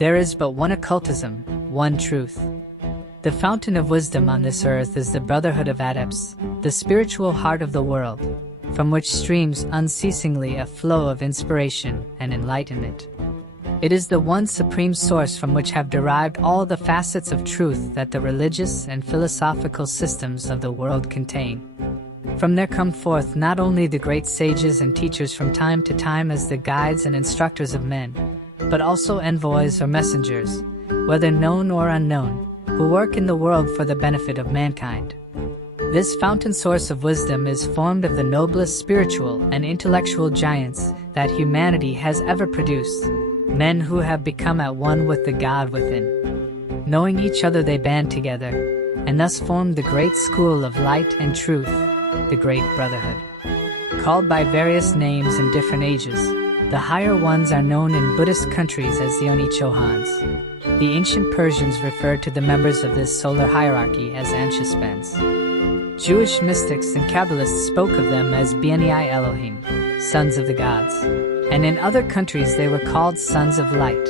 There is but one occultism, one truth. The fountain of wisdom on this earth is the brotherhood of adepts, the spiritual heart of the world, from which streams unceasingly a flow of inspiration and enlightenment. It is the one supreme source from which have derived all the facets of truth that the religious and philosophical systems of the world contain. From there come forth not only the great sages and teachers from time to time as the guides and instructors of men, but also envoys or messengers, whether known or unknown, who work in the world for the benefit of mankind. This fountain source of wisdom is formed of the noblest spiritual and intellectual giants that humanity has ever produced, men who have become at one with the God within. Knowing each other they band together, and thus formed the great school of light and truth, the Great Brotherhood. Called by various names in different ages, the higher ones are known in Buddhist countries as the Oni-Chohans. The ancient Persians referred to the members of this solar hierarchy as Anshuspens. Jewish mystics and Kabbalists spoke of them as B'nai Elohim, sons of the gods, and in other countries they were called sons of light,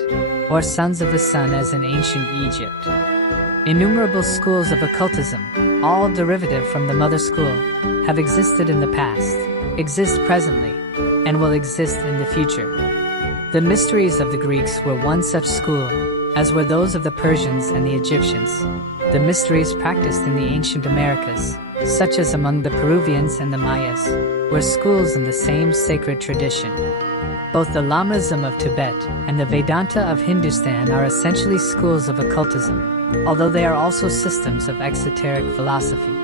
or sons of the sun as in ancient Egypt. Innumerable schools of occultism, all derivative from the mother school, have existed in the past, exist presently, and will exist in the future. The mysteries of the Greeks were one such school, as were those of the Persians and the Egyptians. The mysteries practiced in the ancient Americas, such as among the Peruvians and the Mayas, were schools in the same sacred tradition. Both the Lamism of Tibet and the Vedanta of Hindustan are essentially schools of occultism, although they are also systems of exoteric philosophy.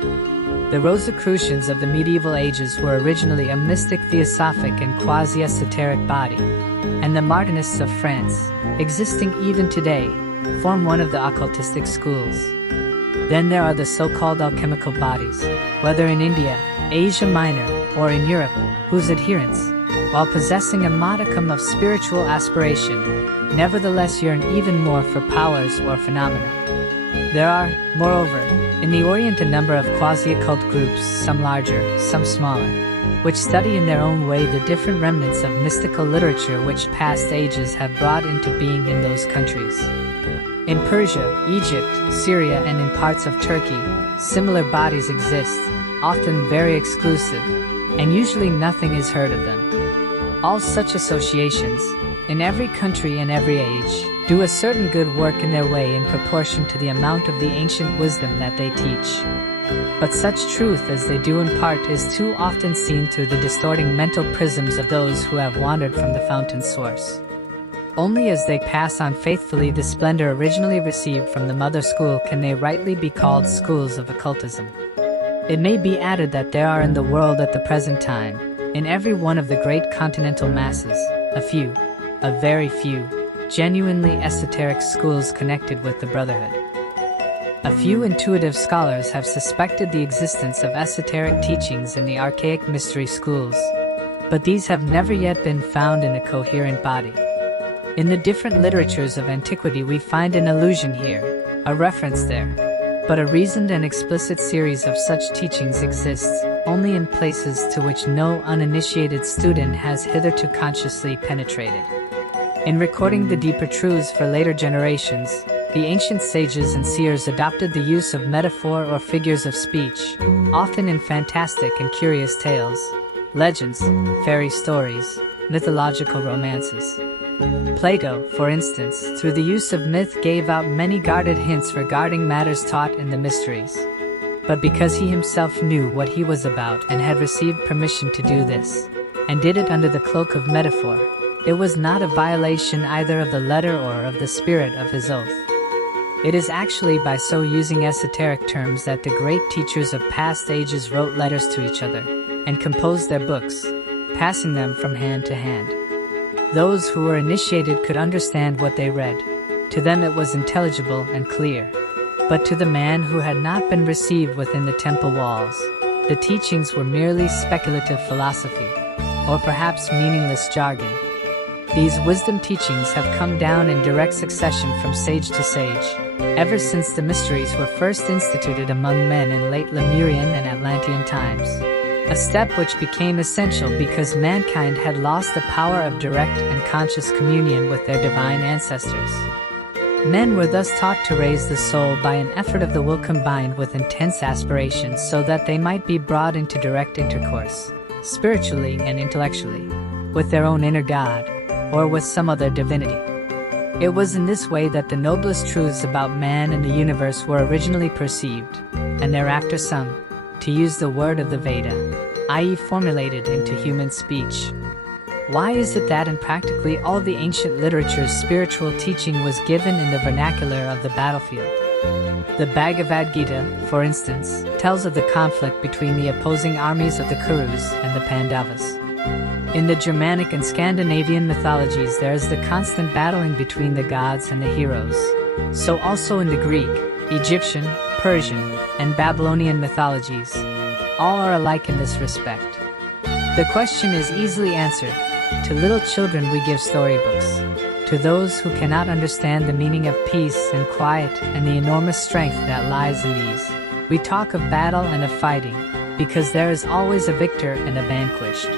The Rosicrucians of the medieval ages were originally a mystic theosophic and quasi-esoteric body, and the Martinists of France, existing even today, form one of the occultistic schools. Then there are the so-called alchemical bodies, whether in India, Asia Minor, or in Europe, whose adherents, while possessing a modicum of spiritual aspiration, nevertheless yearn even more for powers or phenomena. There are, moreover, in the Orient a number of quasi-occult groups, some larger, some smaller, which study in their own way the different remnants of mystical literature which past ages have brought into being in those countries. In Persia, Egypt, Syria, and in parts of Turkey, similar bodies exist, often very exclusive, and usually nothing is heard of them. All such associations, in every country and every age, do a certain good work in their way in proportion to the amount of the ancient wisdom that they teach. But such truth as they do impart is too often seen through the distorting mental prisms of those who have wandered from the fountain source. Only as they pass on faithfully the splendor originally received from the mother school can they rightly be called schools of occultism. It may be added that there are in the world at the present time, in every one of the great continental masses, a few, a very few, genuinely esoteric schools connected with the Brotherhood. A few intuitive scholars have suspected the existence of esoteric teachings in the archaic mystery schools, but these have never yet been found in a coherent body. In the different literatures of antiquity we find an allusion here, a reference there, but a reasoned and explicit series of such teachings exists only in places to which no uninitiated student has hitherto consciously penetrated. In recording the deeper truths for later generations, the ancient sages and seers adopted the use of metaphor or figures of speech, often in fantastic and curious tales, legends, fairy stories, mythological romances. Plato, for instance, through the use of myth gave out many guarded hints regarding matters taught in the mysteries. But because he himself knew what he was about and had received permission to do this, and did it under the cloak of metaphor, it was not a violation either of the letter or of the spirit of his oath. It is actually by so using esoteric terms that the great teachers of past ages wrote letters to each other, and composed their books, passing them from hand to hand. Those who were initiated could understand what they read. To them it was intelligible and clear. But to the man who had not been received within the temple walls, the teachings were merely speculative philosophy, or perhaps meaningless jargon. These wisdom teachings have come down in direct succession from sage to sage, ever since the mysteries were first instituted among men in late Lemurian and Atlantean times. A step which became essential because mankind had lost the power of direct and conscious communion with their divine ancestors. Men were thus taught to raise the soul by an effort of the will combined with intense aspirations so that they might be brought into direct intercourse, spiritually and intellectually, with their own inner God, or with some other divinity. It was in this way that the noblest truths about man and the universe were originally perceived, and thereafter sung, to use the word of the Veda, i.e. formulated into human speech. Why is it that in practically all the ancient literature's spiritual teaching was given in the vernacular of the battlefield? The Bhagavad Gita, for instance, tells of the conflict between the opposing armies of the Kurus and the Pandavas. In the Germanic and Scandinavian mythologies there is the constant battling between the gods and the heroes. So also in the Greek, Egyptian, Persian, and Babylonian mythologies. All are alike in this respect. The question is easily answered. To little children we give storybooks. To those who cannot understand the meaning of peace and quiet and the enormous strength that lies in these, we talk of battle and of fighting, because there is always a victor and a vanquished.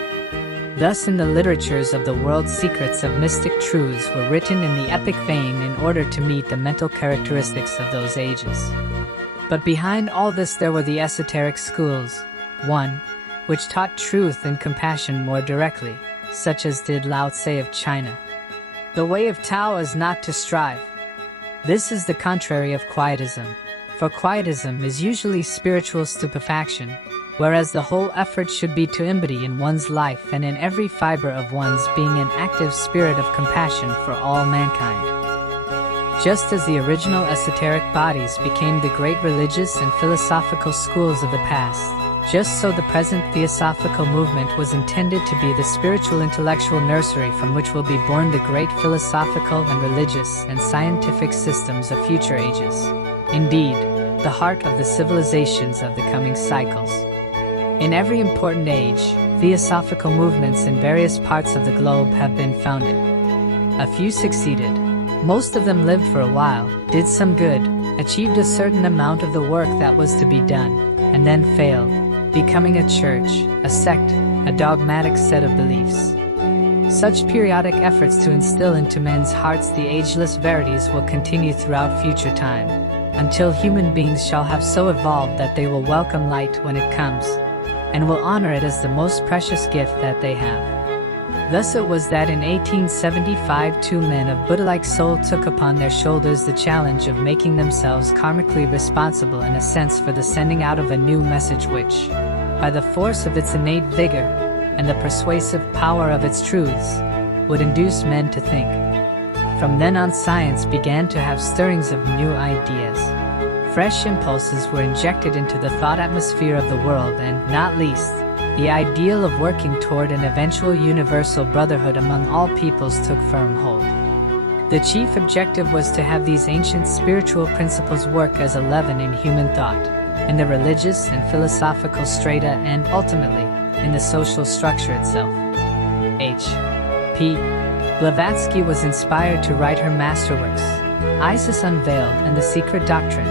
Thus in the literatures of the world secrets of mystic truths were written in the epic vein in order to meet the mental characteristics of those ages. But behind all this there were the esoteric schools, one, which taught truth and compassion more directly, such as did Lao Tse of China. The way of Tao is not to strive. This is the contrary of quietism, for quietism is usually spiritual stupefaction, whereas the whole effort should be to embody in one's life and in every fiber of one's being an active spirit of compassion for all mankind. Just as the original esoteric bodies became the great religious and philosophical schools of the past, just so the present Theosophical movement was intended to be the spiritual intellectual nursery from which will be born the great philosophical and religious and scientific systems of future ages. Indeed, the heart of the civilizations of the coming cycles. In every important age, Theosophical movements in various parts of the globe have been founded. A few succeeded. Most of them lived for a while, did some good, achieved a certain amount of the work that was to be done, and then failed, becoming a church, a sect, a dogmatic set of beliefs. Such periodic efforts to instill into men's hearts the ageless verities will continue throughout future time, until human beings shall have so evolved that they will welcome light when it comes, and will honor it as the most precious gift that they have. Thus it was that in 1875 two men of Buddha-like soul took upon their shoulders the challenge of making themselves karmically responsible in a sense for the sending out of a new message which, by the force of its innate vigor and the persuasive power of its truths, would induce men to think. From then on science began to have stirrings of new ideas. Fresh impulses were injected into the thought atmosphere of the world and, not least, the ideal of working toward an eventual universal brotherhood among all peoples took firm hold. The chief objective was to have these ancient spiritual principles work as a leaven in human thought, in the religious and philosophical strata and, ultimately, in the social structure itself. H.P. Blavatsky was inspired to write her masterworks, Isis Unveiled and The Secret Doctrine,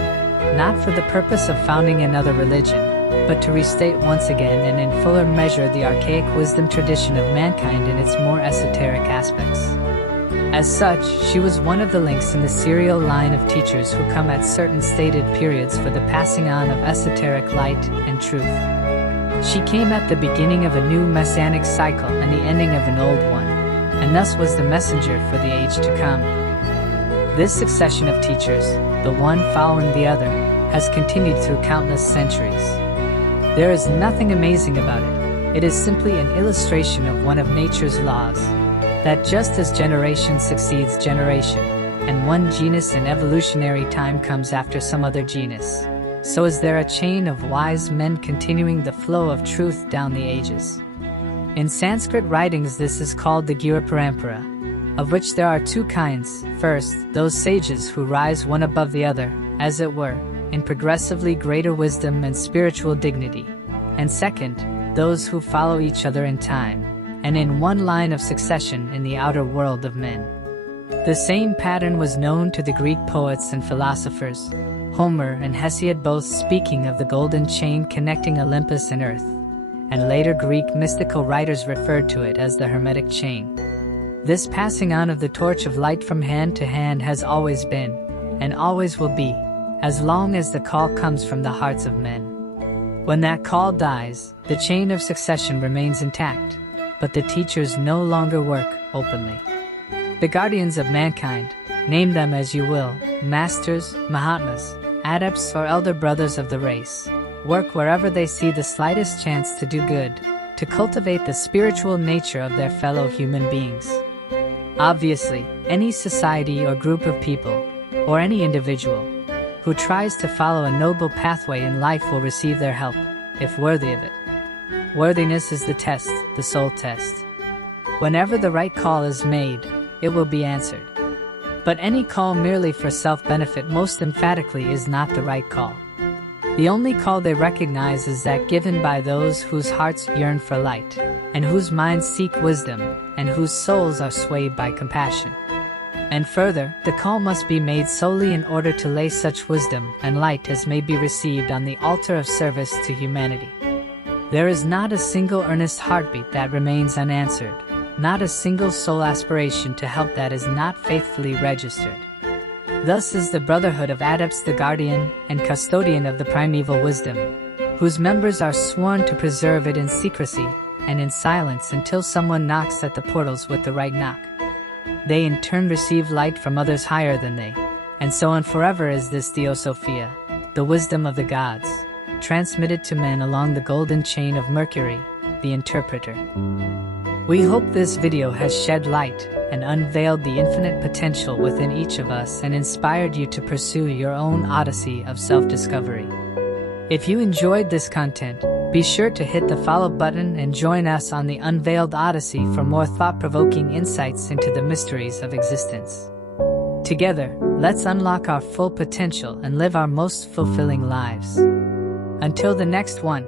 not for the purpose of founding another religion, but to restate once again and in fuller measure the archaic wisdom tradition of mankind in its more esoteric aspects. As such, she was one of the links in the serial line of teachers who come at certain stated periods for the passing on of esoteric light and truth. She came at the beginning of a new messianic cycle and the ending of an old one, and thus was the messenger for the age to come. This succession of teachers, the one following the other, has continued through countless centuries. There is nothing amazing about it. It is simply an illustration of one of nature's laws, that just as generation succeeds generation, and one genus in evolutionary time comes after some other genus, so is there a chain of wise men continuing the flow of truth down the ages. In Sanskrit writings this is called the Guru Parampara, of which there are two kinds. First, those sages who rise one above the other, as it were, in progressively greater wisdom and spiritual dignity, and second, those who follow each other in time, and in one line of succession in the outer world of men. The same pattern was known to the Greek poets and philosophers, Homer and Hesiod both speaking of the golden chain connecting Olympus and Earth, and later Greek mystical writers referred to it as the Hermetic chain. This passing on of the torch of light from hand to hand has always been, and always will be, as long as the call comes from the hearts of men. When that call dies, the chain of succession remains intact, but the teachers no longer work openly. The guardians of mankind, name them as you will, masters, mahatmas, adepts, or elder brothers of the race, work wherever they see the slightest chance to do good, to cultivate the spiritual nature of their fellow human beings. Obviously, any society or group of people, or any individual, who tries to follow a noble pathway in life will receive their help, if worthy of it. Worthiness is the test, the soul test. Whenever the right call is made, it will be answered. But any call merely for self-benefit most emphatically is not the right call. The only call they recognize is that given by those whose hearts yearn for light, and whose minds seek wisdom, and whose souls are swayed by compassion. And further, the call must be made solely in order to lay such wisdom and light as may be received on the altar of service to humanity. There is not a single earnest heartbeat that remains unanswered, not a single soul aspiration to help that is not faithfully registered. Thus is the Brotherhood of Adepts the guardian and custodian of the primeval wisdom, whose members are sworn to preserve it in secrecy and in silence until someone knocks at the portals with the right knock. They in turn receive light from others higher than they, and so on forever is this Theosophia, the wisdom of the gods, transmitted to men along the golden chain of Mercury, the interpreter. We hope this video has shed light and unveiled the infinite potential within each of us and inspired you to pursue your own odyssey of self-discovery. If you enjoyed this content, be sure to hit the follow button and join us on the Unveiled Odyssey for more thought-provoking insights into the mysteries of existence. Together, let's unlock our full potential and live our most fulfilling lives. Until the next one.